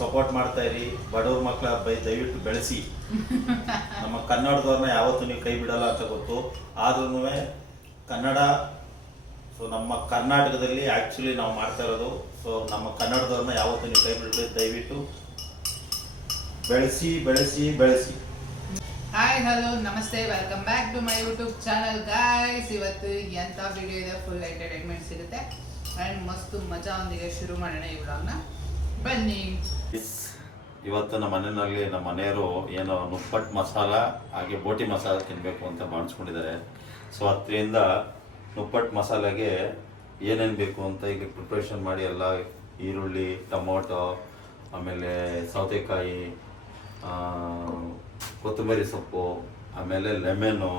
Support ಮಾಡ್ತಾ ಇರಿ. ಬಡವ್ರ ಮಕ್ಕಳ ದಯವಿಟ್ಟು ಬೆಳೆಸಿ. ನಮ್ಮ ಕನ್ನಡದವ್ರನ್ನ ಯಾವತ್ತೂ ನೀವು ಕೈ ಬಿಡಲ್ಲ ಅಂತ ಗೊತ್ತು. ಆದ್ರೂ ಕನ್ನಡ ನಮ್ಮ ಕರ್ನಾಟಕದಲ್ಲಿ ಆ್ಯಕ್ಚುಲಿ ನಾವು ಮಾಡ್ತಾ ಇರೋದು. ನಮ್ಮ ಕನ್ನಡದವ್ರನ್ನ ಯಾವತ್ತೂ ನೀವು ಕೈ ಬಿಡಬೇಕು. ದಯವಿಟ್ಟು ಬೆಳೆಸಿ ಬೆಳೆಸಿ ಬೆಳೆಸಿ. ಹಾಯ್ ಹಲೋ ನಮಸ್ತೆ, welcome back to my YouTube channel guys. ಇವತ್ತು ಎಂಥ ವಿಡಿಯೋ ಇದೆ, ಫುಲ್ ಎಂಟರ್ಟೈನ್ಮೆಂಟ್ ಸಿಗುತ್ತೆ ಆ್ಯಂಡ್ ಮಸ್ತ್ ಮಜಾ ಒಂದಿಗೆ ಶುರು ಮಾಡೋಣ ಈ ವ್ಲಾಗ್ನ. ಬನ್ನಿ. ಇವತ್ತು ನಮ್ಮ ಮನೆಯಲ್ಲಿ ನಮ್ಮ ಮನೆಯವರು ಏನೋ ನುಪ್ಪಟ್ಟು ಮಸಾಲ ಹಾಗೆ ಬೋಟಿ ಮಸಾಲ ತಿನ್ನಬೇಕು ಅಂತ ಮಾಡಿಸ್ಕೊಂಡಿದ್ದಾರೆ. ಸೊ ಅದರಿಂದ ನುಪ್ಪಟ್ಟು ಮಸಾಲೆಗೆ ಏನೇನು ಬೇಕು ಅಂತ ಈಗ ಪ್ರಿಪ್ರೇಷನ್ ಮಾಡಿ ಎಲ್ಲ ಈರುಳ್ಳಿ, ಟೊಮೊಟೊ, ಆಮೇಲೆ ಸೌತೆಕಾಯಿ, ಕೊತ್ತಂಬರಿ ಸೊಪ್ಪು, ಆಮೇಲೆ ಲೆಮನ್ನು,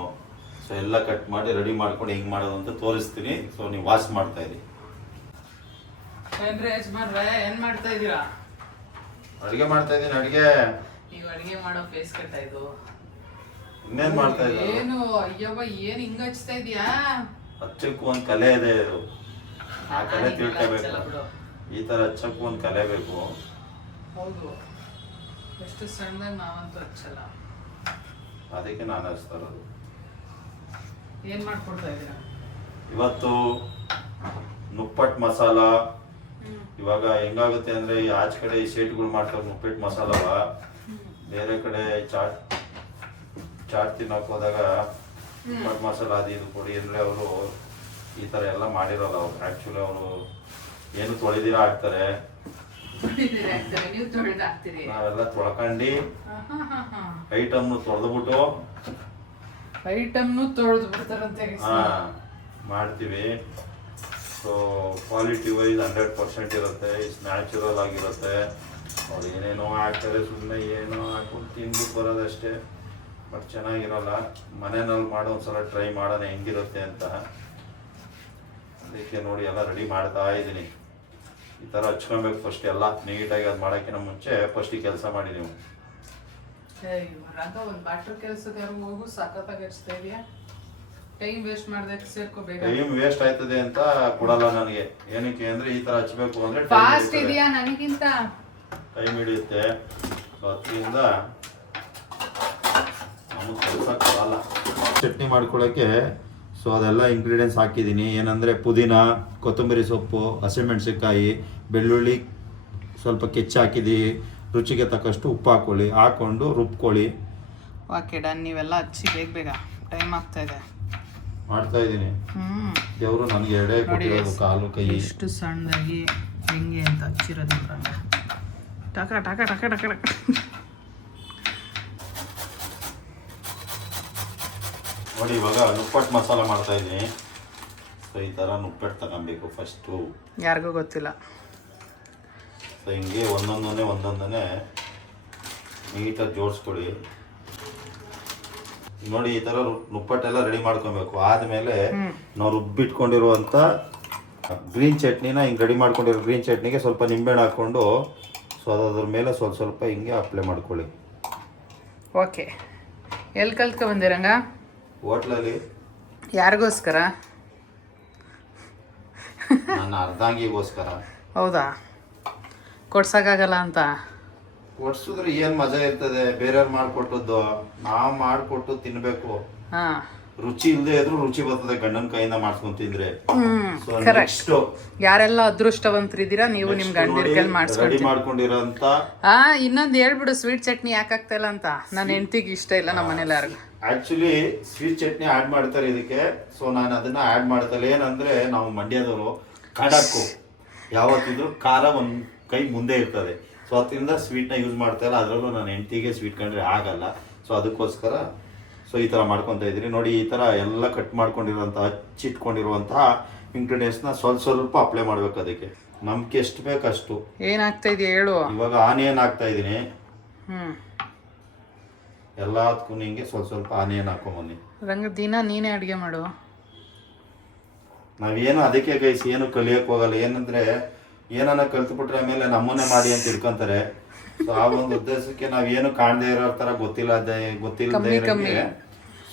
ಸೊ ಎಲ್ಲ ಕಟ್ ಮಾಡಿ ರೆಡಿ ಮಾಡ್ಕೊಂಡು ಹೆಂಗೆ ಮಾಡೋದು ಅಂತ ತೋರಿಸ್ತೀನಿ. ಸೊ ನೀವು ವಾಚ್ ಮಾಡ್ತಾ ಇರಿ. ಏನ್ರಿ ಯಜಮಾನ್ರೆ, ಏನ್ ಮಾಡ್ತಾ ಇದೀರಾ? ಅಡುಗೆ ಮಾಡ್ತಾ ಇದ್ದೀನಿ. ಅಡುಗೆ ನೀವು ಅಡುಗೆ ಮಾಡೋ ಫೇಸ್ ಕಟ್ಟ ಇದು ಇನ್ನೇನ್ ಮಾಡ್ತಾ ಇದ್ದೀನಿ? ಏನು ಅಯ್ಯವ್ವ, ಏನ್ ಹಿಂಗ ಹಚ್ತಾ ಇದೀಯಾ? ಹಚ್ಚಕ್ಕೂ ಒಂದು ಕಲೆ ಇದೆ. ಆ ಕಲೆ ತಿಳ್ಕೋಬೇಕು. ಈ ತರ ಹಚ್ಚಕ್ಕೂ ಒಂದು ಕಲೆ ಬೇಕು. ಹೌದು, ಎಷ್ಟು ಸಣ್ಣದಾಗ ನಾವಂತೂ ಹಚ್ಚಲ್ಲ. ಅದಕ್ಕೆ ನಾನು ಹಚ್ತಾ ಇರೋದು. ಏನ್ ಮಾಡ್ಕೊಡ್ತಾ ಇದೀರಾ ಇವತ್ತು? ನುಪ್ಪಟ್ಟು ಮಸಾಲ. ಇವಾಗ ಹೆಂಗಾಗುತ್ತೆ ಅಂದ್ರೆ ಆಚೆ ಕಡೆ ಈ ಶೇಟ್ಗಳು ಮಾಡ್ತಾರೆ ನುಪ್ಪಟ್ಟು ಮಸಾಲವ. ಬೇರೆ ಕಡೆ ಚಾಟ್ ತಿನ್ನೋಕೆ ಹೋದಾಗ ನುಪ್ಪಟ್ಟು ಮಸಾಲ ಅದು ಇದು ಕೊಡಿ ಅಂದ್ರೆ ಅವರು ಈ ತರ ಎಲ್ಲ ಮಾಡಿರೋಲ್ಲ. ಅವ್ರು ಆಕ್ಚುಲಿ ಅವರು ಏನು ತೊಳೆದಿರ ಹಾಕ್ತಾರೆ. ನಾವೆಲ್ಲ ತೊಳ್ಕೊಂಡು ಐಟಮ್ ತೊಳೆದ್ಬಿಟ್ಟು ಬಿಡ್ತಾರಂತೆ ಮಾಡ್ತೀವಿ. ಸೊ ಕ್ವಾಲಿಟಿ ವೈಸ್ 100% ಇರುತ್ತೆ. ನ್ಯಾಚುರಲ್ ಆಗಿರುತ್ತೆ. ಅವ್ರು ಏನೇನೋ ಹಾಕ್ತಾರೆ, ಸುಮ್ಮನೆ ಏನೋ ಹಾಕೊಂಡು ತಿಂದ್ಬಿಟ್ಟು ಬರೋದಷ್ಟೇ. ಬಟ್ ಚೆನ್ನಾಗಿರೋಲ್ಲ. ಮನೆಯಲ್ಲಿ ಮಾಡೋ ಒಂದ್ಸಲ ಟ್ರೈ ಮಾಡೋಣ ಹೆಂಗಿರುತ್ತೆ ಅಂತ. ಅದಕ್ಕೆ ನೋಡಿ ಎಲ್ಲ ರೆಡಿ ಮಾಡ್ತಾ ಇದ್ದೀನಿ. ಈ ಥರ ಹಚ್ಕೊಬೇಕು ಫಸ್ಟ್. ಎಲ್ಲ ನೀಟಾಗಿ ಅದು ಮಾಡೋಕ್ಕಿಂತ ಮುಂಚೆ ಫಸ್ಟ್ ಈ ಕೆಲಸ ಮಾಡಿ ನೀವು. ಒಂದು ಬಾಟ್ರ್ ಕೆಲಸಕ್ಕೆ ಹೋಗು, ಸಖತ್ತಾಗಿ ಹಚ್ತಾ ಇದೆಯಾ? ಟೈಮ್ ವೇಸ್ಟ್ ಮಾಡ್ದಕ್ಕೆ ಸೇರ್ಕೋಬೇಕು. ಟೈಮ್ ವೇಸ್ಟ್ ಆಯ್ತದೆ ಅಂತ ಕೊಡಲ್ಲ ನನಗೆ. ಏನಕ್ಕೆ ಅಂದ್ರೆ ಈ ತರ ಹಚ್ಬೇಕು ಅಂದ್ರೆ ಫಾಸ್ಟ್ ಇದೆಯಾ ನನಗಿಂತ? ಟೈಮ್ ಹಿಡಿಯುತ್ತೆ. ಸೊ ಅದರಿಂದ ನಮಗೆ ಕೆಲಸ ಕೊಡಲ್ಲ. ಚಟ್ನಿ ಮಾಡ್ಕೊಳ್ಳೋಕ್ಕೆ ಸೊ ಅದೆಲ್ಲ ಇಂಗ್ರೀಡಿಯೆಂಟ್ಸ್ ಹಾಕಿದ್ದೀನಿ. ಏನಂದರೆ ಪುದೀನ, ಕೊತ್ತಂಬರಿ ಸೊಪ್ಪು, ಹಸಿಮೆಣಸಿನ್ಕಾಯಿ, ಬೆಳ್ಳುಳ್ಳಿ ಸ್ವಲ್ಪ ಕೆಚ್ಚು ಹಾಕಿದ್ದೀವಿ. ರುಚಿಗೆ ತಕ್ಕಷ್ಟು ಉಪ್ಪು ಹಾಕ್ಕೊಂಡು ರುಬ್ಕೊಳ್ಳಿ. Okay done. ನೀವೆಲ್ಲ ಹಚ್ಚಿ ಬೇಗ ಟೈಮ್ ಆಗ್ತಾ ಇದೆ. ಮಾಡ್ತಾ ಇದ್ದೀನಿ. ದೇವರು ನನಗೆ ಎಡೆ ಕೊಟ್ಟಿರೋದು, ಕಾಲು ಕೈ. ಎಷ್ಟು ಸಣ್ಣದಾಗಿ ಹೆಂಗೆ ಅಂತ ಹಚ್ಚಿರೋದು ಇವ್ರಂಗೆ. ಟಕ ಟಕ ಟಕ ಟಕ ಟಕ. ನೋಡಿ ಇವಾಗ ನುಪ್ಪಟ್ಟು ಮಸಾಲ ಮಾಡ್ತಾ ಇದ್ದೀನಿ. ಸೊ ಈ ಥರ ನುಪ್ಪಟ್ಟು ತಗೊಬೇಕು ಫಸ್ಟು. ಯಾರಿಗೂ ಗೊತ್ತಿಲ್ಲ. ಸೊ ಹಿಂಗೆ ಒಂದೊಂದನ್ನೇ ನೀಟಾಗಿ ಜೋಡಿಸ್ಕೊಳ್ಳಿ. ನೋಡಿ ಈ ಥರ ನುಪ್ಪಟ್ಟೆಲ್ಲ ರೆಡಿ ಮಾಡ್ಕೊಬೇಕು. ಆದಮೇಲೆ ನಾವು ರುಬ್ಬಿಟ್ಕೊಂಡಿರುವಂಥ ಗ್ರೀನ್ ಚಟ್ನಿನ ಹಿಂಗೆ ರೆಡಿ ಮಾಡ್ಕೊಂಡಿರೋ ಗ್ರೀನ್ ಚಟ್ನಿಗೆ ಸ್ವಲ್ಪ ನಿಂಬೆಹಣ್ಣು ಹಾಕ್ಕೊಂಡು ಸೊ ಅದ್ರ ಮೇಲೆ ಸ್ವಲ್ಪ ಹಿಂಗೆ ಅಪ್ಲೈ ಮಾಡ್ಕೊಳ್ಳಿ. ಓಕೆ. ಎಲ್ಲಿ ಕಲ್ತ್ಕೊ ಬಂದಿರಂಗ? ಹೋಟ್ಲಲ್ಲಿ. ಯಾರಿಗೋಸ್ಕರ? ನನ್ನ ಅರ್ಧಾಂಗಿಗೋಸ್ಕರ. ಹೌದಾ? ಕೊಡ್ಸೋಕ್ಕಾಗಲ್ಲ ಅಂತ? ಕೊಡ್ಸಿದ್ರೆ ಏನು ಮಜಾ ಇರ್ತದೆ? ಬೇರೆಯವ್ರು ಮಾಡಿಕೊಟ್ಟದ್ದು ನಾವು ಮಾಡಿಕೊಟ್ಟು ತಿನ್ನಬೇಕು. ರುಚಿ ಇಲ್ಲದೆ ಇದ್ರು ರುಚಿ ಬರ್ತದೆ ಗಂಡನ ಕೈಯಿಂದ ಮಾಡ್ಸ್ಕೊಂಡ್ ತಿಂದ್ರೆ. ಯಾರೆಲ್ಲ ಅದೃಷ್ಟವಂತರಿದ್ದೀರಾ ನೀವು, ನಿಮ್ ಗಂಡನ ಕೈಯಲ್ಲಿ ರೆಡಿ ಮಾಡ್ಕೊಂಡಿರೋಂತ. ಇನ್ನೊಂದು ಹೇಳ್ಬಿಡು, ಸ್ವೀಟ್ ಚಟ್ನಿ ಯಾಕೆ ಆಗ್ತಾ ಇಲ್ಲ ಅಂತ. ನನ್ನ ಹೆಂಡತಿಗೆ ಇಷ್ಟ ಇಲ್ಲ, ನಮ್ಮ ಮನೇಲಿ ಯಾರಿಗೂ. ಆಕ್ಚುಲಿ ಸ್ವೀಟ್ ಚಟ್ನಿ ಆಡ್ ಮಾಡ್ತಾರೆ ಇದಕ್ಕೆ. ಸೊ ನಾನು ಅದನ್ನ ಆಡ್ ಮಾಡ್ತಲ್ಲ. ಏನಂದ್ರೆ ನಾವು ಮಂಡ್ಯದವರು ಖಡಕ್ಕು ಯಾವತ್ತಿದ್ರು ಖಾರ ಒಂದ್ ಕೈ ಮುಂದೆ ಇರ್ತದೆ. ಸೊ ಅದರಿಂದ ಸ್ವೀಟ್ನ ಯೂಸ್ ಮಾಡ್ತಾ ಇಲ್ಲ. ಅದರಲ್ಲೂ ನನ್ನ ಹೆಂಡತಿಗೆ ಸ್ವೀಟ್ ಕಂಡ್ರೆ ಆಗಲ್ಲ. ಸೊ ಅದಕ್ಕೋಸ್ಕರ ಸೊ ಈ ಥರ ಮಾಡ್ಕೊತಾ ಇದ್ದೀನಿ. ನೋಡಿ ಈ ಥರ ಎಲ್ಲ ಕಟ್ ಮಾಡ್ಕೊಂಡಿರುವಂತಹ ಹಚ್ಚಿಟ್ಕೊಂಡಿರುವಂತಹ ಇಂಗ್ರೀಡಿಯೆಂಟ್ಸ್ನ ಸ್ವಲ್ಪ ಅಪ್ಲೈ ಮಾಡ್ಬೇಕು. ಅದಕ್ಕೆ ನಮ್ಗೆ ಎಷ್ಟು ಬೇಕಷ್ಟು. ಏನಾಗ್ತಾ ಇದೆಯಾ ಹೇಳು. ಇವಾಗ ಆನಿಯನ್ ಹಾಕ್ತಾ ಇದ್ದೀನಿ. ಎಲ್ಲದಕ್ಕೂ ಹಿಂಗೆ ಸ್ವಲ್ಪ ಆನಿಯನ್ ಹಾಕೊಂಬನ್ನಿ. ರಂಗ ದಿನ ನೀನೇ ಅಡುಗೆ ಮಾಡು. ನಾವೇನು ಅದಕ್ಕೆ ಗೈಸ್ ಏನು ಕಲಿಯಕ್ಕೆ ಹೋಗಲ್ಲ. ಏನಂದ್ರೆ ಏನನ್ನ ಕಲ್ತ್ಬಿಟ್ರೆ ಆಮೇಲೆ ನಮ್ಮನ್ನೇ ಮಾಡಿ ಅಂತ ತಿಳ್ಕೊಂತಾರೆ. ಸೊ ಆ ಒಂದು ಉದ್ದೇಶಕ್ಕೆ ನಾವೇನು ಕಾಣದೇ ಇರೋ ಥರ ಗೊತ್ತಿಲ್ಲದೆ ಇರೋಂಗೆ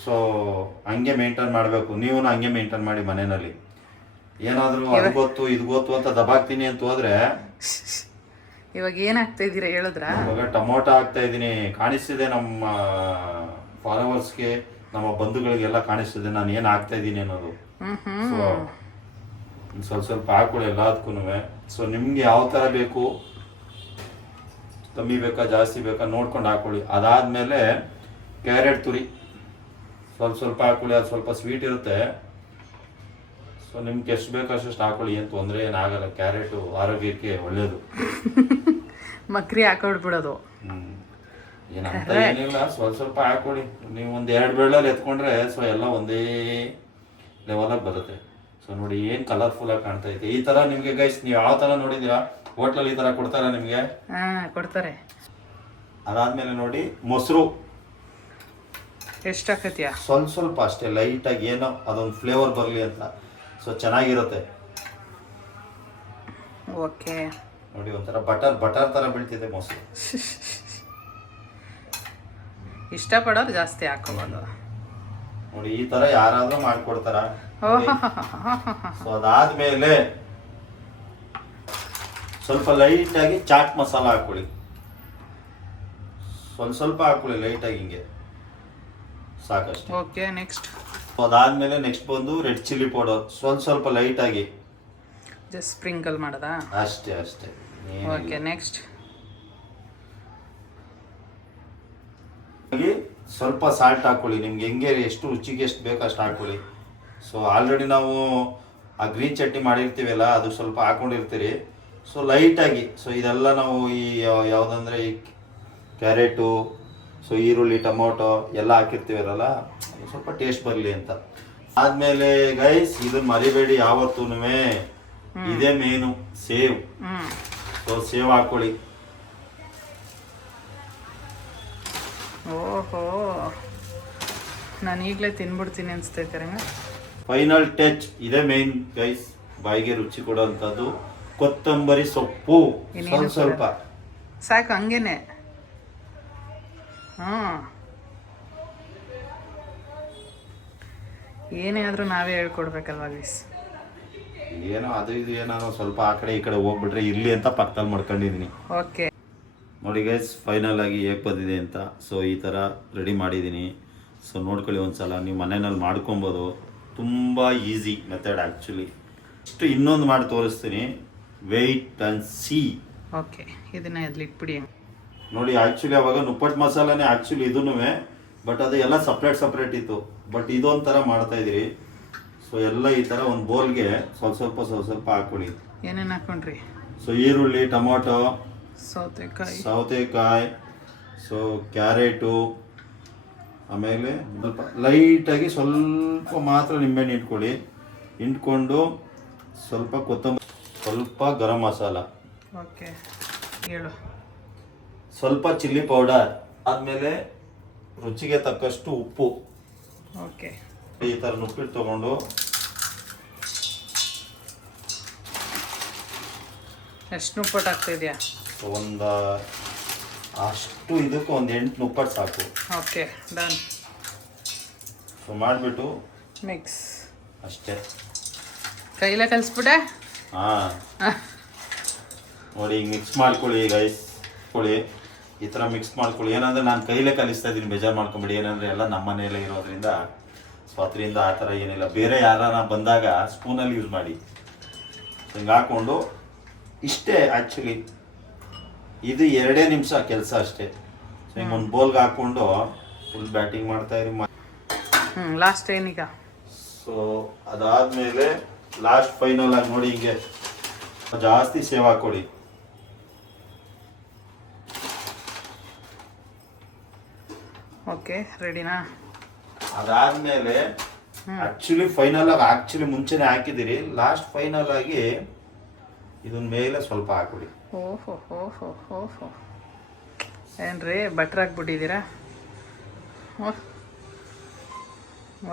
ಸೊ ಹಂಗೆ ಮೇಂಟೈನ್ ಮಾಡಬೇಕು. ನೀವು ಹಂಗೆ ಮೇಂಟೈನ್ ಮಾಡಿ ಮನೆಯಲ್ಲಿ. ಏನಾದರೂ ಅದು ಗೊತ್ತು ಇದು ಗೊತ್ತು ಅಂತ ದಬಾಕ್ತೀನಿ ಅಂತ ಹೋದ್ರೆ ಇವಾಗ ಏನ್ ಹಾಕ್ತಾ ಇದ್ದೀರಾ ಹೇಳಿದ್ರಾ? ಇವಾಗ ಟೊಮೊಟೊ ಹಾಕ್ತಾ ಇದ್ದೀನಿ. ಕಾಣಿಸ್ತಿದೆ ನಮ್ಮ ಫಾಲೋವರ್ಸ್ಗೆ, ನಮ್ಮ ಬಂಧುಗಳಿಗೆಲ್ಲ ಕಾಣಿಸ್ತಿದೆ ನಾನು ಏನು ಹಾಕ್ತಾ ಇದ್ದೀನಿ ಅನ್ನೋದು. ಸೊ ಸ್ವಲ್ಪ ಸ್ವಲ್ಪ ಹಾಕೊಳ್ಳಿ ಎಲ್ಲದಕ್ಕೂ. ಸೊ ನಿಮ್ಗೆ ಯಾವ ಥರ ಬೇಕು, ಕಮ್ಮಿ ಬೇಕಾ ಜಾಸ್ತಿ ಬೇಕಾ ನೋಡ್ಕೊಂಡು ಹಾಕೊಳ್ಳಿ. ಅದಾದಮೇಲೆ ಕ್ಯಾರೆಟ್ ತುರಿ ಸ್ವಲ್ಪ ಸ್ವಲ್ಪ ಹಾಕೊಳ್ಳಿ. ಅದು ಸ್ವಲ್ಪ ಸ್ವೀಟ್ ಇರುತ್ತೆ. ಸೊ ನಿಮ್ಗೆ ಎಷ್ಟು ಬೇಕೋ ಅಷ್ಟು ಹಾಕೊಳ್ಳಿ, ಏನು ತೊಂದರೆ ಏನಾಗಲ್ಲ. ಕ್ಯಾರೆಟು ಆರೋಗ್ಯಕ್ಕೆ ಒಳ್ಳೆಯದು. ಮಕ್ರಿ ಹಾಕೊಡ್ಬಿಡೋದು. ಏನಂತ ಏನಿಲ್ಲ, ಸ್ವಲ್ಪ ಸ್ವಲ್ಪ ಹಾಕೊಳ್ಳಿ. ನೀವು ಒಂದು 2 ಬೆಳ್ಳಲ್ಲಿ ಎತ್ಕೊಂಡ್ರೆ ಸೊ ಎಲ್ಲ ಒಂದೇ ಲೆವೆಲಾಗಿ ಬರುತ್ತೆ. ಸೊ ನೋಡಿ ಏನು ಕಲರ್ಫುಲ್ಲಾಗಿ ಕಾಣ್ತಾ ಐತೆ. ಈ ಥರ ನಿಮಗೆ ಗೈಸ್ ನೀವು ಯಾವ ಥರ ನೋಡಿದ್ದೀರಾ ಹೋಟ್ಲಲ್ಲಿ ಈ ಥರ ಕೊಡ್ತಾರಾ ನಿಮಗೆ? ಕೊಡ್ತಾರೆ. ಅದಾದಮೇಲೆ ನೋಡಿ ಮೊಸರು ಎಷ್ಟು ಹಾಕತ್ಯಾ? ಸ್ವಲ್ಪ ಸ್ವಲ್ಪ ಅಷ್ಟೇ, ಲೈಟಾಗಿ, ಏನೋ ಅದೊಂದು ಫ್ಲೇವರ್ ಬರಲಿ ಅಂತ. ಸೊ ಚೆನ್ನಾಗಿರುತ್ತೆ. ಓಕೆ. ನೋಡಿ ಒಂಥರ ಬಟರ್ ಥರ ಬೀಳ್ತಿದೆ ಮೊಸರು. ಇಷ್ಟಪಡೋರು ಜಾಸ್ತಿ ಹಾಕೋಬೋದು. ನೋಡಿ ಈ ಥರ ಯಾರಾದರೂ ಮಾಡಿಕೊಡ್ತಾರ. ಸೊ ಅದಾದಮೇಲೆ ಸ್ವಲ್ಪ ಲೈಟಾಗಿ ಚಾಟ್ ಮಸಾಲ ಹಾಕೊಳ್ಳಿ. ಸ್ವಲ್ಪ ಸ್ವಲ್ಪ ಹಾಕೊಳ್ಳಿ ಲೈಟಾಗಿ, ಹಿಂಗೆ ಸಾಕಷ್ಟು. ಓಕೆ. ನೆಕ್ಸ್ಟ್ ಅದಾದ್ಮೇಲೆ ನೆಕ್ಸ್ಟ್ ಬಂದು ರೆಡ್ ಚಿಲ್ಲಿ ಪೌಡರ್ ಸ್ವಲ್ಪ ಸ್ವಲ್ಪ ಲೈಟಾಗಿ ಜಸ್ಟ್ ಸ್ಪ್ರಿಂಕಲ್ ಮಾಡೋದಾ? ಅಷ್ಟೇ ಅಷ್ಟೇ. ಓಕೆ. ನೆಕ್ಸ್ಟ್ ಸ್ವಲ್ಪ ಸಾಲ್ಟ್ ಹಾಕೊಳ್ಳಿ. ನಿಮ್ಗೆ ಹೆಂಗೆ ಎಷ್ಟು ರುಚಿಗೆ ಎಷ್ಟು ಬೇಕು ಅಷ್ಟು ಹಾಕೊಳ್ಳಿ. ಸೊ ಆಲ್ರೆಡಿ ನಾವು ಆ ಗ್ರೀನ್ ಚಟ್ನಿ ಮಾಡಿರ್ತೀವಲ್ಲ, ಅದು ಸ್ವಲ್ಪ ಹಾಕೊಂಡಿರ್ತೀರಿ. ಸೊ ಲೈಟಾಗಿ. ಸೊ ಇದೆಲ್ಲ ನಾವು ಈ ಯಾವುದಂದ್ರೆ ಈ ಕ್ಯಾರೆಟು, ಸೊ ಈರುಳ್ಳಿ, ಟೊಮೊಟೊ ಎಲ್ಲ ಹಾಕಿರ್ತೀವಲ್ಲ, ಸ್ವಲ್ಪ ಟೇಸ್ಟ್ ಬರಲಿ ಅಂತ. ಆದಮೇಲೆ ಗೈಸ್ ಇದನ್ನ ಮರಿಬೇಡಿ ಯಾವತ್ತೂ, ಇದೇ ಮೇನು, ಸೇವ್. ಸೊ ಸೇವ್ ಹಾಕೊಳ್ಳಿ. ಓಹೋ, ನಾನು ಈಗಲೇ ತಿನ್ಬಿಡ್ತೀನಿ ಅನಿಸ್ತೈತೆ. ಫೈನಲ್ ಟಚ್ ಇದೇ ಮೇನ್ ಗೈಸ್, ಬಾಯಿಗೆ ರುಚಿ ಕೊಡೋಂಥದ್ದು ಕೊತ್ತಂಬರಿ ಸೊಪ್ಪು ಸ್ವಲ್ಪ ಸ್ವಲ್ಪ ಸಾಕು, ಹಂಗೇನೆ. ಏನೇ ಆದರೂ ನಾವೇ ಹೇಳ್ಕೊಡ್ಬೇಕಲ್ವಾ ಗೈಸ್? ಏನೋ ಅದು ಇದು ಏನಾದ್ರು ಸ್ವಲ್ಪ ಆ ಕಡೆ ಈ ಕಡೆ ಹೋಗ್ಬಿಟ್ರೆ ಇರ್ಲಿ ಅಂತ ಪಕ್ಕದಲ್ಲಿ ಮಾಡ್ಕೊಂಡಿದ್ದೀನಿ. ಓಕೆ. ನೋಡಿ ಗೈಸ್ ಫೈನಲ್ ಆಗಿ ಹೇಗೆ ಬಂದಿದೆ ಅಂತ. ಸೊ ಈ ಥರ ರೆಡಿ ಮಾಡಿದ್ದೀನಿ. ಸೊ ನೋಡ್ಕೊಳ್ಳಿ ಒಂದ್ಸಲ, ನೀವು ಮನೆಯಲ್ಲಿ ಮಾಡ್ಕೊಬೋದು. ತುಂಬ ಈಸಿ ಮೆಥಡ್ ಆ್ಯಕ್ಚುಲಿ. ಇಷ್ಟು ಇನ್ನೊಂದು ಮಾಡಿ ತೋರಿಸ್ತೀನಿ, ವೆಯ್ಟ್ ಆ್ಯಂಡ್ ಸಿ. ಓಕೆ, ಇದನ್ನ ಎದ್ಲಿಟ್ಬಿಡಿ. ನೋಡಿ ಆ್ಯಕ್ಚುಲಿ ಅವಾಗ ನುಪ್ಪಟ್ಟು ಮಸಾಲಾನೇ ಆ್ಯಕ್ಚುಲಿ ಇದೂ, ಬಟ್ ಅದು ಎಲ್ಲ ಸಪ್ರೇಟ್ ಇತ್ತು. ಬಟ್ ಇದೊಂಥರ ಮಾಡ್ತಾ ಇದ್ದೀರಿ. ಸೊ ಎಲ್ಲ ಈ ಥರ ಒಂದು ಬೋಲ್ಗೆ ಸ್ವಲ್ಪ ಸ್ವಲ್ಪ ಹಾಕೊಳ್ಳಿ. ಏನೇನು ಹಾಕೊಂಡ್ರಿ? ಸೊ ಈರುಳ್ಳಿ, ಟೊಮೊಟೊ, ಸೌತೆಕಾಯಿ, ಸೊ ಕ್ಯಾರೆಟು, ಆಮೇಲೆ ಸ್ವಲ್ಪ ಲೈಟಾಗಿ ಸ್ವಲ್ಪ ಮಾತ್ರ ನಿಂಬೆಹಣ್ಣು ಇಟ್ಕೊಳ್ಳಿ. ಇಂಟ್ಕೊಂಡು ಸ್ವಲ್ಪ ಕೊತ್ತಂಬರಿ, ಸ್ವಲ್ಪ ಗರಂ ಮಸಾಲ, ಓಕೆ ಹೇಳು, ಸ್ವಲ್ಪ ಚಿಲ್ಲಿ ಪೌಡರ್, ಆದಮೇಲೆ ರುಚಿಗೆ ತಕ್ಕಷ್ಟು ಉಪ್ಪು. ಓಕೆ. ಈ ಥರ ನುಪ್ಪಿಟ್ಟು ತೊಗೊಂಡು ಎಷ್ಟು ನುಪ್ಪಟ್ಟು ಹಾಕ್ತಿದ್ಯಾ? ಒಂದು ಅಷ್ಟು ಇದಕ್ಕೆ ಒಂದು 8 ನುಪ್ಪಟ್ಟು ಸಾಕು. Okay, done. ಸೊ ಮಾಡಿಬಿಟ್ಟು ಮಿಕ್ಸ್ ಅಷ್ಟೇ. ಕೈಲೇ ಕಲಿಸ್ಬಿಟ್ಟೆ? ಹಾಂ, ನೋಡಿ ಈಗ ಮಿಕ್ಸ್ ಮಾಡ್ಕೊಳ್ಳಿ ಗೈಸ್. ಈ ಥರ ಮಿಕ್ಸ್ ಮಾಡ್ಕೊಳ್ಳಿ. ಏನಂದರೆ ನಾನು ಕೈಲೇ ಕಲಿಸ್ತಾ ಇದ್ದೀನಿ, ಬೇಜಾರು ಮಾಡ್ಕೊಂಬಿಡಿ. ಏನಂದರೆ ಎಲ್ಲ ನಮ್ಮ ಮನೆಯಲ್ಲೇ ಇರೋದ್ರಿಂದ, ಸೊ ಅದರಿಂದ ಆ ಥರ ಏನಿಲ್ಲ. ಬೇರೆ ಯಾರಾನ ಬಂದಾಗ ಸ್ಪೂನಲ್ಲಿ ಯೂಸ್ ಮಾಡಿ. ಹಿಂಗೆ ಹಾಕ್ಕೊಂಡು ಇಷ್ಟೇ ಆ್ಯಕ್ಚುಲಿ ಇದು 2 ನಿಮಿಷ ಕೆಲಸ ಅಷ್ಟೇ. ಸೊ ಹಿಂಗೆ ಒಂದು ಬೋಲ್ಗೆ ಹಾಕ್ಕೊಂಡು ಫುಲ್ ಬ್ಯಾಟಿಂಗ್ ಮಾಡ್ತಾಯಿರಿ. ಲಾಸ್ಟ್ ಏನೀಗ? ಸೊ ಅದಾದಮೇಲೆ ಲಾಸ್ಟ್ ಫೈನಲ್ ಆಗಿ ನೋಡಿ, ಹಿಂಗೆ ಜಾಸ್ತಿ ಸೇವ್ ಹಾಕ್ಕೊಡಿ. ಓಕೆ, ರೆಡಿನಾ? ಅದಾದಮೇಲೆ ಆ್ಯಕ್ಚುಲಿ ಫೈನಲ್ ಆಗಿ ಮುಂಚೆನೇ ಹಾಕಿದ್ದೀರಿ. ಲಾಸ್ಟ್ ಫೈನಲ್ ಆಗಿ ಇದನ್ನ ಮೇಲೆ ಸ್ವಲ್ಪ ಹಾಕ್ಬಿಡಿ. ಓಹೋ ಓಹೋ ಓಹೋ, ಏನ್ರಿ ಬಟ್ರ್ ಹಾಕ್ಬಿಟ್ಟಿದ್ದೀರಾ?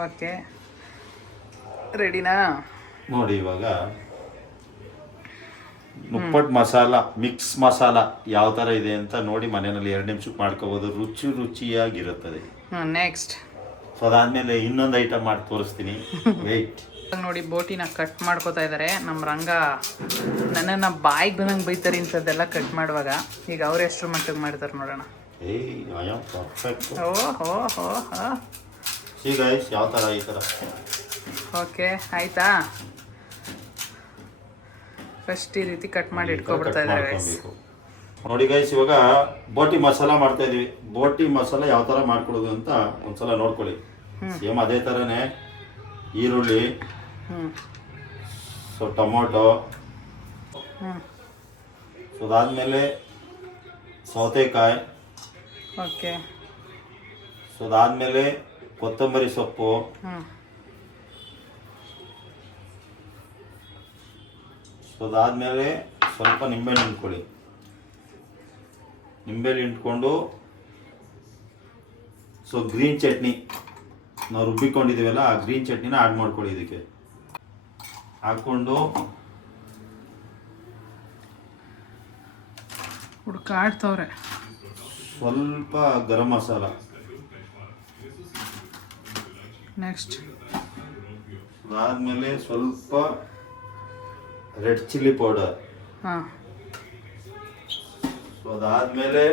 ಓಕೆ, ರೆಡಿನಾ? ನೋಡಿ ಇವಾಗ ನುಪ್ಪಟ್ಟು ಮಸಾಲ, ಮಿಕ್ಸ್ ಮಸಾಲ ಯಾವ ಥರ ಇದೆ ಅಂತ ನೋಡಿ ಮನೆಯಲ್ಲಿ 2 ನಿಮಿಷಕ್ಕೆ ಮಾಡ್ಕೋಬೋದು. ರುಚಿಯಾಗಿರುತ್ತದೆ. ನೆಕ್ಸ್ಟ್. ಸೊ ಅದಾದಮೇಲೆ ಇನ್ನೊಂದು ಐಟಮ್ ಮಾಡಿ ತೋರಿಸ್ತೀನಿ. ವೆಯ್ಟ್. ನೋಡಿ ಬೋಟಿನ ಕಟ್ ಮಾಡ್ಕೋತಾ ಇದ್ದಾರೆ ನಮ್ಮ ರಂಗ. ನನ್ನನ್ನು ಬಾಯಿಗೆ ಬಂದಂಗೆ ಬೈತಾರೆ ಇಂಥದ್ದೆಲ್ಲ ಕಟ್ ಮಾಡುವಾಗ. ಈಗ ಅವ್ರು ಎಷ್ಟು ಮಟ್ಟಿಗೆ ಮಾಡ್ತಾರೆ ನೋಡೋಣ. ಯಾವ ಥರ ಈ ಥರ ಓಕೆ ಆಯ್ತಾ. ಫಸ್ಟ್ ಈ ರೀತಿ ಕಟ್ ಮಾಡಿ ಇಟ್ಕೊಬಿಡ್ತಾ ಇದ್ದಾರೆ ಗೈಸ್. ನೋಡಿ ಗೈಸ್, ಇವಾಗ ಬೋಟಿ ಮಸಾಲ ಮಾಡ್ತಾ ಇದೀವಿ. ಬೋಟಿ ಮಸಾಲ ಯಾವ ಥರ ಮಾಡ್ಕೊಳ್ಳೋದು ಅಂತ ಒಂದ್ಸಲ ನೋಡ್ಕೊಳ್ಳಿ. ಸೇಮ್ ಅದೇ ಥರನೇ ಈರುಳ್ಳಿ, ಸೊ ಟೊಮೊಟೊ, ಸೊ ಅದಾದಮೇಲೆ ಸೌತೆಕಾಯಿ, ಓಕೆ, ಸೊ ಅದಾದಮೇಲೆ ಕೊತ್ತಂಬರಿ ಸೊಪ್ಪು, ಸೊ ಅದಾದಮೇಲೆ ಸ್ವಲ್ಪ ನಿಂಬೆಹಣ್ಣು ಹಿಂಡ್ಕೊಳ್ಳಿ. ನಿಂಬೆಹಣ್ಣು ಹಿಂಡ್ಕೊಂಡು ಸೊ ಗ್ರೀನ್ ಚಟ್ನಿ ನಾವು ರುಬ್ಬಿಕೊಂಡಿದ್ದೀವಲ್ಲ, ಆ ಗ್ರೀನ್ ಚಟ್ನಿನ ಆ್ಯಡ್ ಮಾಡ್ಕೊಳ್ಳಿ. ಇದಕ್ಕೆ ಹಾಕ್ಕೊಂಡು ಹುಡ್ಕಾಡ್ತವ್ರೆ. ಸ್ವಲ್ಪ ಗರಂ ಮಸಾಲ, ನೆಕ್ಸ್ಟ್ ಅದಾದಮೇಲೆ ಸ್ವಲ್ಪ ರೆಡ್ ಚಿಲ್ಲಿ ಪೌಡರ್, ಸೊ ಅದಾದಮೇಲೆ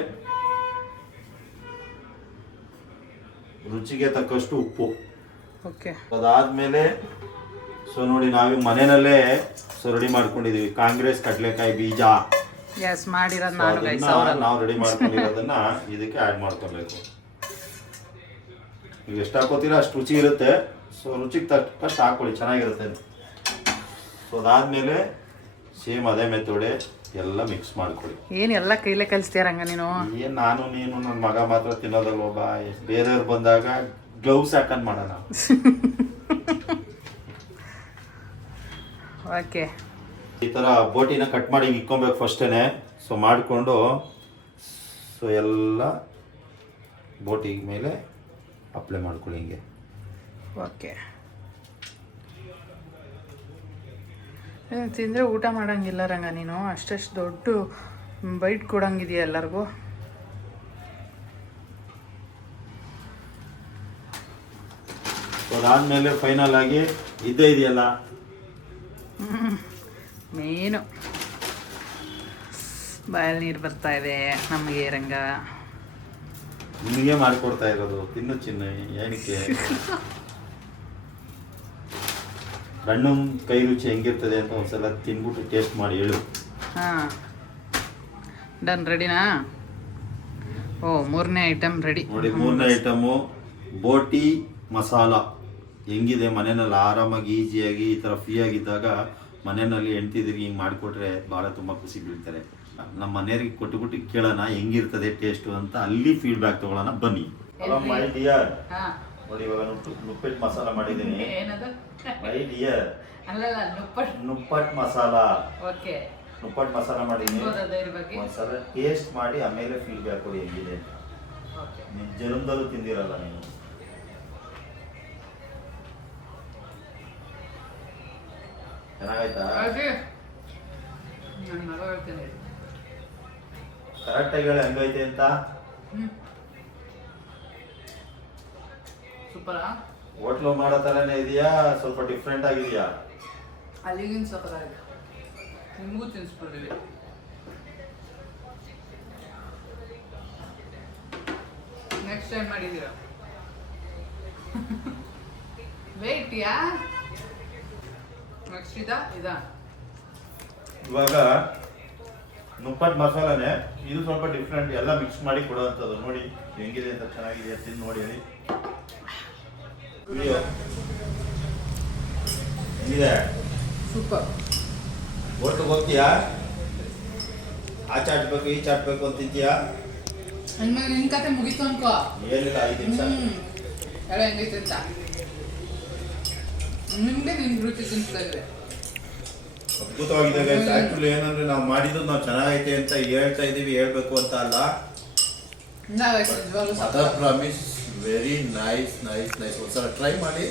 ರುಚಿಗೆ ತಕ್ಕಷ್ಟು ಉಪ್ಪು. ಓಕೆ, ಅದಾದಮೇಲೆ ಸೊ ನೋಡಿ ನಾವು ಮನೆಯಲ್ಲೇ ಸೊ ರೆಡಿ ಮಾಡ್ಕೊಂಡಿದ್ದೀವಿ ಕಾಂಗ್ರೆಸ್ ಕಡಲೆಕಾಯಿ ಬೀಜ. ಎಸ್, ಮಾಡಿರೋದು ನಾನು ಗೈಸ್. ನಾವು ರೆಡಿ ಮಾಡ್ಕೊಂಡಿರೋದನ್ನ ಇದಕ್ಕೆ ಆ್ಯಡ್ ಮಾಡ್ಕೊಬೇಕು. ನೀವು ಎಷ್ಟು ಹಾಕೋತೀರಾ ಅಷ್ಟು ರುಚಿ ಇರುತ್ತೆ. ಸೊ ರುಚಿಗೆ ತಕ್ಕಷ್ಟು ಹಾಕ್ಕೊಳ್ಳಿ, ಚೆನ್ನಾಗಿರುತ್ತೆ. ಸೊ ಅದಾದಮೇಲೆ ಸೇಮ್ ಅದೇ ಮೆಥಡೆ ಎಲ್ಲ ಮಿಕ್ಸ್ ಮಾಡ್ಕೊಳ್ಳಿ. ಏನು ಎಲ್ಲ ಕೈಲೇ ಕಲಿಸ್ತೀರಂಗ ನೀನು? ಏನು ನಾನು ನೀನು ನನ್ನ ಮಗ ಮಾತ್ರ ತಿನ್ನೋದಲ್ವ ಬಾ, ಬೇರೆಯವ್ರು ಬಂದಾಗ ಗ್ಲೌಸ್ ಹಾಕೊಂಡು ಮಾಡೋಣ. ಓಕೆ, ಈ ಥರ ಬೋಟಿನ ಕಟ್ ಮಾಡಿ ಇಕ್ಕೊಬೇಕು ಫಸ್ಟೇ. ಸೊ ಮಾಡಿಕೊಂಡು ಸೊ ಎಲ್ಲ ಬೋಟಿ ಮೇಲೆ ಅಪ್ಲೈ ಮಾಡ್ಕೊಳ್ಳಿ ಹಿಂಗೆ. ಓಕೆ, ತಿಂದರೆ ಊಟ ಮಾಡೋಂಗಿಲ್ಲ ರಂಗ ನೀನು. ಅಷ್ಟಷ್ಟು ದೊಡ್ಡ ಬೈಟ್ ಕೊಡೋಂಗಿದೆಯಾ ಎಲ್ಲರಿಗೂ? ಅದಾದಮೇಲೆ ಫೈನಲ್ ಆಗಿ ಇದ್ದೇ ಇದೆಯಲ್ಲ ಮೇನು. ಬಾಯಲ್ಲಿ ನೀರು ಬರ್ತಾ ಇದೆ ನಮಗೆ ರಂಗ. ನಿಮಗೆ ಮಾಡಿಕೊಡ್ತಾ ಇರೋದು, ತಿನ್ನು ಚಿನ್ನ. ಏನಕ್ಕೆ ಗಂಡು ಕೈ ರುಚಿ ಹೆಂಗಿರ್ತದೆ ಅಂತ ಒಂದ್ಸಲ ತಿನ್ಬಿಟ್ಟು ಟೇಸ್ಟ್ ಮಾಡಿ ಹೇಳು. ಹಾಂ, ಡನ್, ರೆಡಿನಾ? ಓ, ಮೂರನೇ ಐಟಮ್ ರೆಡಿ. ನೋಡಿ, ಮೂರನೇ ಐಟಮು ಬೋಟಿ ಮಸಾಲ. ಹೆಂಗಿದೆ ಮನೆಯಲ್ಲಿ ಆರಾಮಾಗಿ ಈಸಿಯಾಗಿ ಈ ಥರ ಫ್ರೀ ಆಗಿದ್ದಾಗ ಮನೆಯಲ್ಲಿ ಹೆಂಡ್ತಿದ್ರಿಗೆ ಹಿಂಗೆ ಮಾಡಿಕೊಟ್ರೆ ಭಾಳ ತುಂಬ ಖುಷಿ ಬೀಳ್ತಾರೆ. ನಮ್ಮ ಮನೆಯವ್ರಿಗೆ ಕೊಟ್ಟುಬಿಟ್ಟು ಕೇಳೋಣ ಹೆಂಗಿರ್ತದೆ ಟೇಸ್ಟು ಅಂತ, ಅಲ್ಲಿ ಫೀಡ್ಬ್ಯಾಕ್ ತೊಗೊಳ್ಳೋಣ ಬನ್ನಿ. ಹಲೋ ಮೈ ಡಿಯರ್, ನೋಡಿ ಇವಾಗ ನುಪ್ಪಟ್ಟು ಮಸಾಲ ಮಾಡಿದ್ದೀನಿ. ಮೈ ಡಿಯರ್, ನುಪ್ಪಟ್ಟು ಮಸಾಲ. ಓಕೆ, ನುಪ್ಪಟ್ಟು ಮಸಾಲ ಮಾಡಿದ್ದೀನಿ. ಒಂದ್ಸಲ ಟೇಸ್ಟ್ ಮಾಡಿ ಆಮೇಲೆ ಫೀಡ್ಬ್ಯಾಕ್ ಕೊಡಿ ಹೆಂಗಿದೆ ಅಂತ. ನಿನ್ನ ಜನ್ಮದಲ್ಲೂ ತಿಂದಿರಲ್ಲ ನೀನು. ಚೆನ್ನಾಗಾಯ್ತಾ? ಕರೆಕ್ಟಾಗಿ ಹೇಳಿ ಹೆಂಗೈತೆ ಅಂತ. ಸೂಪರಾ? ಹೋಟ್ಲು ಮಾಡೋ ಥರನೇ ಇದೆಯಾ, ಸ್ವಲ್ಪ ಡಿಫ್ರೆಂಟ್ ಆಗಿದೆಯಾ? ಅಲ್ಲಿಗಿನ ಸೂಪರ್ ಆಗಿದೆ. ನಿಮಗೂ ತಿನ್ಸ್ಬಿಡ್ತೀವಿ. ನೆಕ್ಸ್ಟ್ ಟೈಮ್ ಮಾಡಿದ್ದೀರಾ? ವೇಟ್ ಯಾ, ನೆಕ್ಸ್ಟ್ ಇದಾ ಇವಾಗ ನುಪ್ಪಟ್ಟು ಮಸಾಲನೇ ಇದು, ಸ್ವಲ್ಪ ಡಿಫ್ರೆಂಟ್, ಎಲ್ಲ ಮಿಕ್ಸ್ ಮಾಡಿ ಕೊಡೋವಂಥದ್ದು. ನೋಡಿ ಹೆಂಗಿದೆ ಅಂತ, ಚೆನ್ನಾಗಿದೆ, ತಿಂದು ನೋಡಿ ಹೇಳಿ. ಇದೆ ಸೂಪರ್. ಹೋಟ್ಲಿಗೆ ಹೋಗ್ತೀಯಾ? ಆ ಚಾಟ್ಬೇಕು ಈ ಚಾಟ್ಬೇಕು ಅಂತ ತಿಂತೀಯಾ? ನಿನ್ನ ಕತೆ ಮುಗೀತು ಅನ್ಕೋ. ಏನಿಲ್ಲ, 5 ನಿಮಿಷ ಎಲ್ಲ ಹೆಂಗೈತೆ ಅಂತ ನಿಮಗೆ ನಿನ್ನ ರುಚಿ ತಿನ್ಸ್ತಾ ಇದೆ. ಅದ್ಭುತವಾಗಿದೆ ಗೈಸ್. ಆಕ್ಚುಲಿ ಏನಂದ್ರೆ ನಾವು ಮಾಡಿದ್ದು ನಾವು ಚೆನ್ನಾಗೈತೆ ಅಂತ ಹೇಳ್ತಾ ಇದೀವಿ, ಹೇಳ್ಬೇಕು ಅಂತ ಅಲ್ಲ. Mother promise very nice nice nice. ಒಂದ್ಸಲ ಟ್ರೈ ಮಾಡಿ,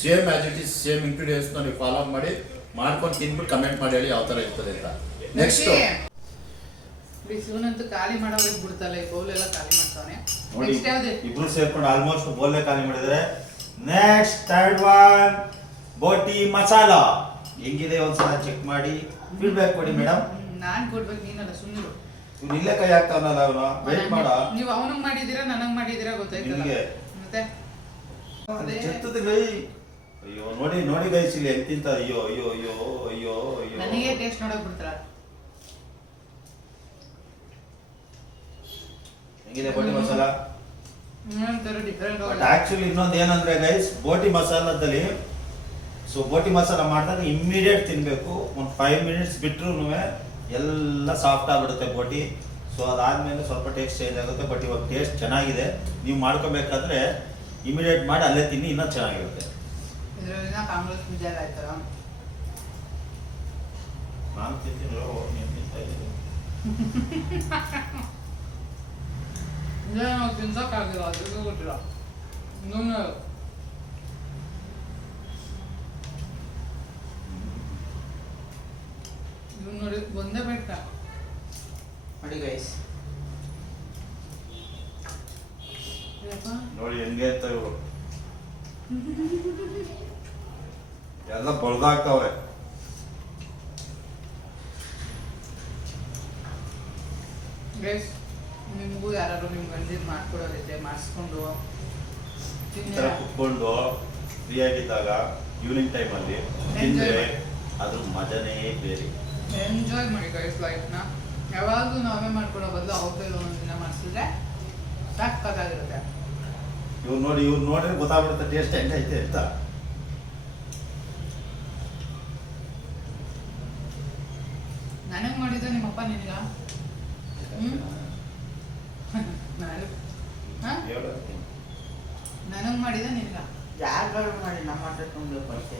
same as it is, same ingredients ನೀವು ಫಾಲೋ ಅಪ್ ಮಾಡಿ, ಮಾಡ್ಕೊಂಡು ತಿನ್ಬಿಟ್ಟು ಕಮೆಂಟ್ ಮಾಡಿ ಹೇಳಿ ಯಾವ ಥರ ಇರ್ತದೆ ಅಂತ. ನೆಕ್ಸ್ಟ್ ಬಿಸಿವನಂತೂ ಖಾಲಿ ಮಾಡೋರಿಗೆ ಬಿಡ್ತಲ್ಲ, ಈ ಬೌಲ್ ಎಲ್ಲ ಖಾಲಿ ಮಾಡ್ತಾನೆ. ನೋಡಿ, ಇಬ್ರು ಸೇರ್ಕೊಂಡು ಆಲ್ಮೋಸ್ಟ್ ಬೋಲ್ನೇ ಖಾಲಿ ಮಾಡಿದ್ರೆ. ನೆಕ್ಸ್ಟ್ ಥರ್ಡ್ ಒನ್ ಬೋಟಿ ಮಸಾಲ ಹೆಂಗಿದೆ ಒಂದ್ಸಲ ಚೆಕ್ ಮಾಡಿ ಫೀಡ್ಬ್ಯಾಕ್ ಕೊಡಿ ಮೇಡಮ್. ನಾನ್ ಕೊಡ್ಬೇಕು, ನೀನಲ್ಲ ಸುಮ್ಮನೆ. ಇವ್ನು ಇಲ್ಲೇ ಕೈ ಹಾಕ್ತಾವನಲ್ಲ ಅವನು, ವೇಟ್ ಮಾಡ. ನೀವು ಅವನಿಗೆ ಮಾಡಿದೀರಾ ನನಗ್ ಮಾಡಿದೀರಾ ಗೊತ್ತಾಯ್ತಲ್ಲ ನಿಮ್ಗೆ ಮತ್ತೆ ಅದೇ ಚೆತ್ತದ ಗೈ. ಅಯ್ಯೋ ನೋಡಿ ನೋಡಿ ಗೈಸ್ ಇಲ್ಲಿ ಹೆಂಗ್ ತಿಂತ. ಅಯ್ಯೋ ಅಯ್ಯೋ ಅಯ್ಯೋ ಅಯ್ಯೋ ಅಯ್ಯೋ. ನನಗೆ ಟೇಸ್ಟ್ ನೋಡಕ್ ಬಿಡ್ತಾರ. ಹೆಂಗಿದೆ ಬೋಟಿ ಮಸಾಲ? ಒಂಥರ ಡಿಫ್ರೆಂಟ್. ಬಟ್ ಆಕ್ಚುಲಿ ಇನ್ನೊಂದು ಏನಂದ್ರೆ ಗೈಸ್, ಬೋಟಿ ಮಸಾಲದಲ್ಲಿ ಬೋಟಿ ಮಸಾಲ ಮಾಡಿದಾಗ ಇಮ್ಮಿಡಿಯೇಟ್ ತಿನ್ಬೇಕು. ಒಂದು 5 ಮಿನಿಟ್ಸ್ ಬಿಟ್ರು ಎಲ್ಲ ಸಾಫ್ಟ್ ಆಗ್ಬಿಡುತ್ತೆ ಬೋಟಿ. ಸೊ ಅದಾದ್ಮೇಲೆ ಸ್ವಲ್ಪ ಟೇಸ್ಟ್ ಚೇಂಜ್ ಆಗುತ್ತೆ. ಬಟ್ ಇವಾಗ ಟೇಸ್ಟ್ ಚೆನ್ನಾಗಿದೆ. ನೀವು ಮಾಡ್ಕೋಬೇಕಾದ್ರೆ ಇಮಿಡಿಯೇಟ್ ಮಾಡಿ ಅಲ್ಲೇ ತಿನ್ನಿ, ಇನ್ನೂ ಚೆನ್ನಾಗಿರುತ್ತೆ. ಇದರಿಂದ ಕಾಂಗ್ರೆಸ್ ವಿಜಯ ಆಯ್ತಾರ. ನಾನು ತಿಂತೀನಿ, ನೀನು ತಿಂತಾ ಇದ್ದೀನಿ. ನಾವು ತಿನ್ಸಕ್ಕಾಗಿಲ್ಲ, ಅದಕ್ಕೆ ಗೊತ್ತಿಲ್ಲ. ಇನ್ನೊಂದು ಇದು ನೋಡಿ ಒಂದೇ ಬೇಕ ಮಾಡಿ ಗೈಸ್. ನೋಡಿ ಹೆಂಗೆ ಅಂತ ಇವರು ಎಲ್ಲ ಬಳ್ದಾಕ್ತವ್ರೆ. ಗೈಸ್, ನಿಮಗೂ ಯಾರು ನಿಮ್ಮ ಗಂಡಿನ ಮಾಡ್ಕೊಡೋದೈತೆ ಮಾಡಿಸ್ಕೊಂಡು ಈ ಥರ ಕುತ್ಕೊಂಡು ಫ್ರೀ ಆಗಿದ್ದಾಗ ಈವ್ನಿಂಗ್ ಟೈಮಲ್ಲಿ ತಿಂದರೆ ಅದ್ರ ಮಜನೇ ಬೇರೆ. ಎಂಜಾಯ್ ಮಾಡಿ ಗೈಸ್ ಲೈಫ್ನ. ಯಾವಾಗಲೂ ನಾವೇ ಮಾಡ್ಕೊಡೋ ಬದಲು ಅವ್ರ ಕೈಲಿ ಒಂದೊಂದು ದಿನ ಮಾಡಿಸಿದ್ರೆ ಸಾಕಾಗಿರುತ್ತೆ. ಇವ್ರು ನೋಡ್ರೆ ಗೊತ್ತಾಗ್ಬಿಡುತ್ತೆ ಟೇಸ್ಟ್ ಹೆಂಗೈತೆ ಅಂತ. ನನಗೆ ಮಾಡಿದ್ದೆ ನಿಮ್ಮಪ್ಪ ನಿನಗ? ನನಗೆ ಮಾಡಿದ ನಿನಗ? ಯಾರು ಮಾಡಿ ನಮ್ಮ ಹತ್ರ ತುಂಬ ಪೈಸೆ.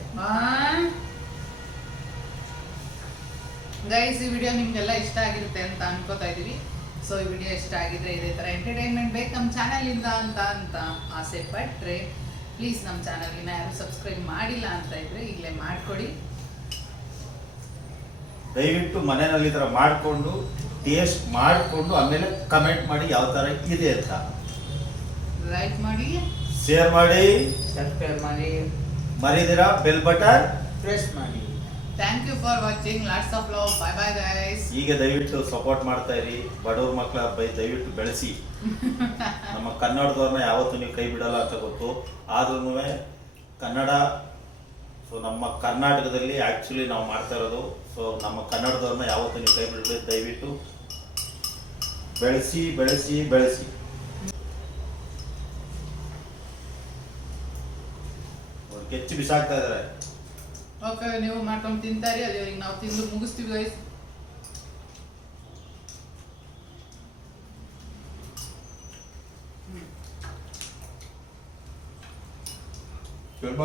ಗೈಸ್, ಈ ವಿಡಿಯೋ ನಿಮ್ಗೆಲ್ಲ ಇಷ್ಟ ಆಗಿರುತ್ತೆ ಅಂತ ಅನ್ಕೋತಾ ಇದೀವಿ. ಸೊ ಈ ವಿಡಿಯೋ ಇಷ್ಟ ಆಗಿದ್ರೆ ಇದೇ ಥರ ಎಂಟರ್ಟೈನ್ಮೆಂಟ್ ಬೇಕು ನಮ್ಮ ಚಾನಲಿಂದ ಅಂತ ಆಸೆ ಪಟ್ಟರೆ ಪ್ಲೀಸ್ ನಮ್ಮ ಚಾನಲ್ನ ಯಾರು ಸಬ್ಸ್ಕ್ರೈಬ್ ಮಾಡಿಲ್ಲ ಅಂತ ಇದ್ರೆ ಈಗಲೇ ಮಾಡಿಕೊಡಿ. ದಯವಿಟ್ಟು ಮನೆಯಲ್ಲಿ ಈ ಥರ ಮಾಡಿಕೊಂಡು ಟೇಸ್ಟ್ ಮಾಡಿಕೊಂಡು ಆಮೇಲೆ ಕಮೆಂಟ್ ಮಾಡಿ ಯಾವ ಥರ ಇದೆ ಅಂತ. ಲೈಕ್ ಮಾಡಿ, ಶೇರ್ ಮಾಡಿ, ಸಬ್ಸ್ಕ್ರೈಬ್ ಮಾಡಿ, ಮರಿದಿರಾ ಬೆಲ್ ಬಟನ್ ಪ್ರೆಸ್ ಮಾಡಿ. Thank you for watching. Lots of love. Bye bye guys. ಹೀಗೆ ದಯವಿಟ್ಟು ಸಪೋರ್ಟ್ ಮಾಡ್ತಾ ಇರಿ. ಬಡವ್ರ ಮಕ್ಕಳ ದಯವಿಟ್ಟು ಬೆಳೆಸಿ. ನಮ್ಮ ಕನ್ನಡದವ್ರನ್ನ ಯಾವತ್ತೂ ನೀವು ಕೈ ಬಿಡಲ್ಲ ಅಂತ ಗೊತ್ತು. ಆದ್ರೂ ಕನ್ನಡ ನಮ್ಮ ಕರ್ನಾಟಕದಲ್ಲಿ ಆ್ಯಕ್ಚುಲಿ ನಾವು ಮಾಡ್ತಾ ಇರೋದು. ಸೊ ನಮ್ಮ ಕನ್ನಡದವ್ರನ್ನ ಯಾವತ್ತೂ ನೀವು ಕೈ ಬಿಡಬೇಕು. ದಯವಿಟ್ಟು ಬೆಳೆಸಿ ಬೆಳೆಸಿ ಬೆಳೆಸಿ. ಅವ್ರು ಕೆಚ್ಚು ಬಿಸಾಕ್ತಾ ಇದ್ದಾರೆ. ಓಕೆ, ನೀವು ಮಾಡ್ಕೊಂಡು ತಿಂತಾರೆ. ಅಲ್ಲಿವರೆಗೆ ನಾವು ತಿಂದು ಮುಗಿಸ್ತೀವಿ ಗೈಸ್. ಸ್ವಲ್ಪ